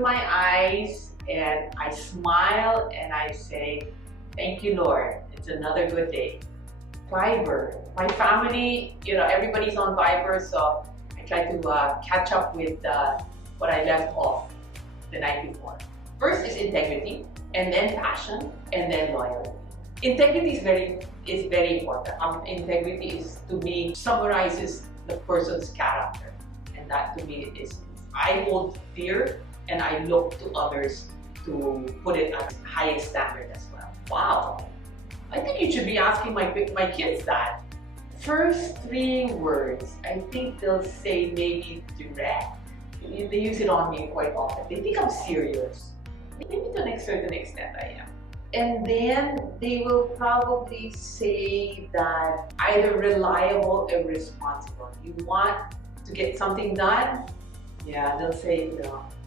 open my eyes and I smile and I say, thank you, Lord. It's another good day. Viber. My family, everybody's on Viber, so I try to catch up with what I left off the night before. First is integrity, and then passion, and then loyalty. Integrity is very important. Integrity is, to me, summarizes the person's character, and that to me is, I hold dear and I look to others to put it at the highest standard as well. Wow. I think you should be asking my kids that. First 3 words, I think they'll say maybe direct. They use it on me quite often. They think I'm serious. Maybe to a certain extent I am. And then they will probably say that either reliable or responsible. You want to get something done? Yeah, they'll say,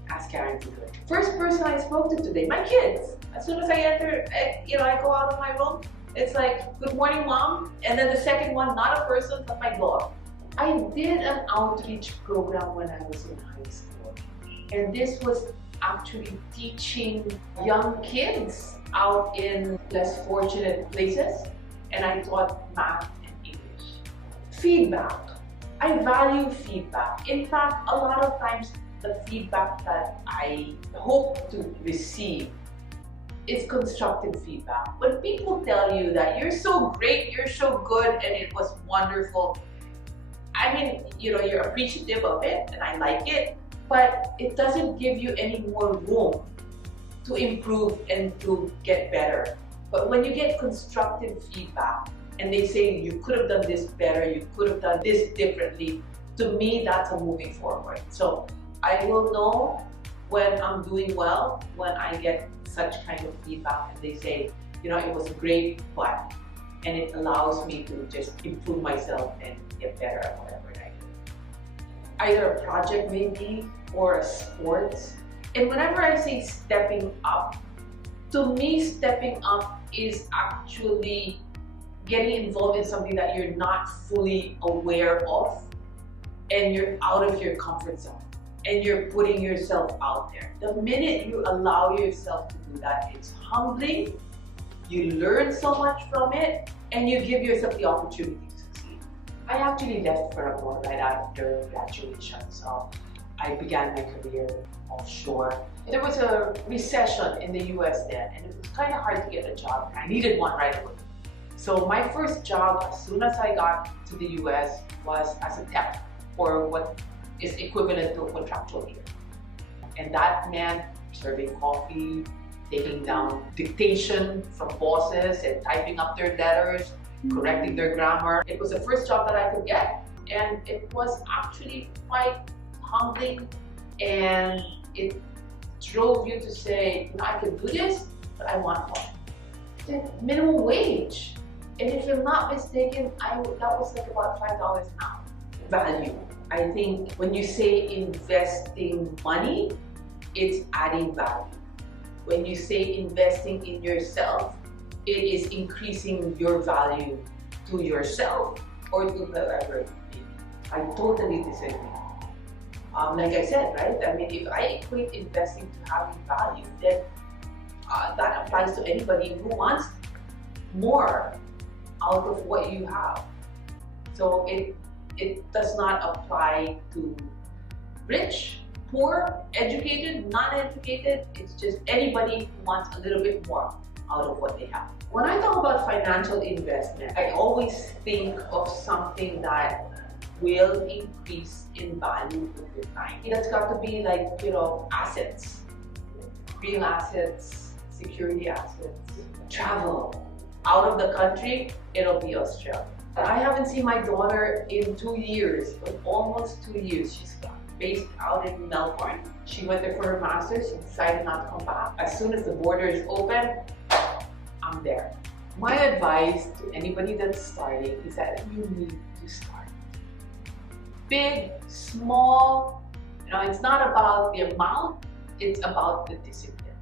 ask Karen to do it. First person I spoke to today, my kids. As soon as I enter, I go out of my room, it's like, good morning, Mom. And then the second one, not a person, but my dog. I did an outreach program when I was in high school. And this was actually teaching young kids out in less fortunate places. And I taught math and English. Feedback. I value feedback. In fact, a lot of times the feedback that I hope to receive is constructive feedback. When people tell you that you're so great, you're so good, and it was wonderful, I mean, you're appreciative of it, and I like it, but it doesn't give you any more room to improve and to get better. But when you get constructive feedback, and they say you could have done this better, you could have done this differently, to me, that's a moving forward. So I will know when I'm doing well, when I get such kind of feedback and they say, it was great, but, and it allows me to just improve myself and get better at whatever I do. Either a project maybe, or a sports. And whenever I say stepping up, to me, stepping up is actually getting involved in something that you're not fully aware of, and you're out of your comfort zone. And you're putting yourself out there. The minute you allow yourself to do that, it's humbling, you learn so much from it, and you give yourself the opportunity to succeed. I actually left for abroad right after graduation, so I began my career offshore. There was a recession in the US then, and it was kind of hard to get a job, and I needed one right away. So my first job, as soon as I got to the US, was as a temp, or what is equivalent to a contractual year. And that meant serving coffee, taking down dictation from bosses and typing up their letters, correcting their grammar. It was the first job that I could get, and it was actually quite humbling, and it drove you to say, I can do this, but I want more. The minimum wage, and if I'm not mistaken, that was like about $5 an hour. Value. I think when you say investing money, it's adding value. When you say investing in yourself, it is increasing your value to yourself or to whoever it may be. I totally disagree. Like I said, right? I mean, if I equate investing to having value, then that applies to anybody who wants more out of what you have. So it does not apply to rich, poor, educated, non-educated. It's just anybody who wants a little bit more out of what they have. When I talk about financial investment, I always think of something that will increase in value over time. That's got to be like, assets, real assets, security assets, travel. Out of the country, it'll be Australia. I haven't seen my daughter in 2 years, but almost 2 years. She's based out in Melbourne. She went there for her master's. She decided not to come back. As soon as the borders open, I'm there. My advice to anybody that's starting is that you need to start. Big, small, it's not about the amount, it's about the discipline.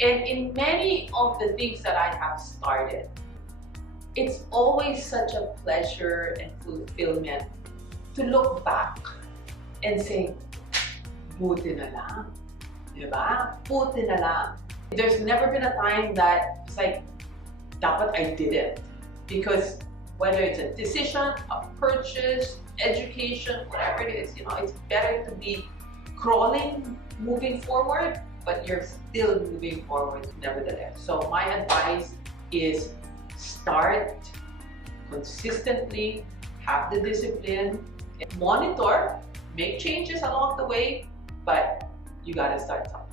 And in many of the things that I have started, it's always such a pleasure and fulfillment to look back and say, buti na lang. Diba? Puti na lang. There's never been a time that it's like, dapat I did it. Because whether it's a decision, a purchase, education, whatever it is, it's better to be crawling, moving forward, but you're still moving forward nevertheless. So my advice is start consistently, have the discipline, monitor, make changes along the way, but you gotta start something.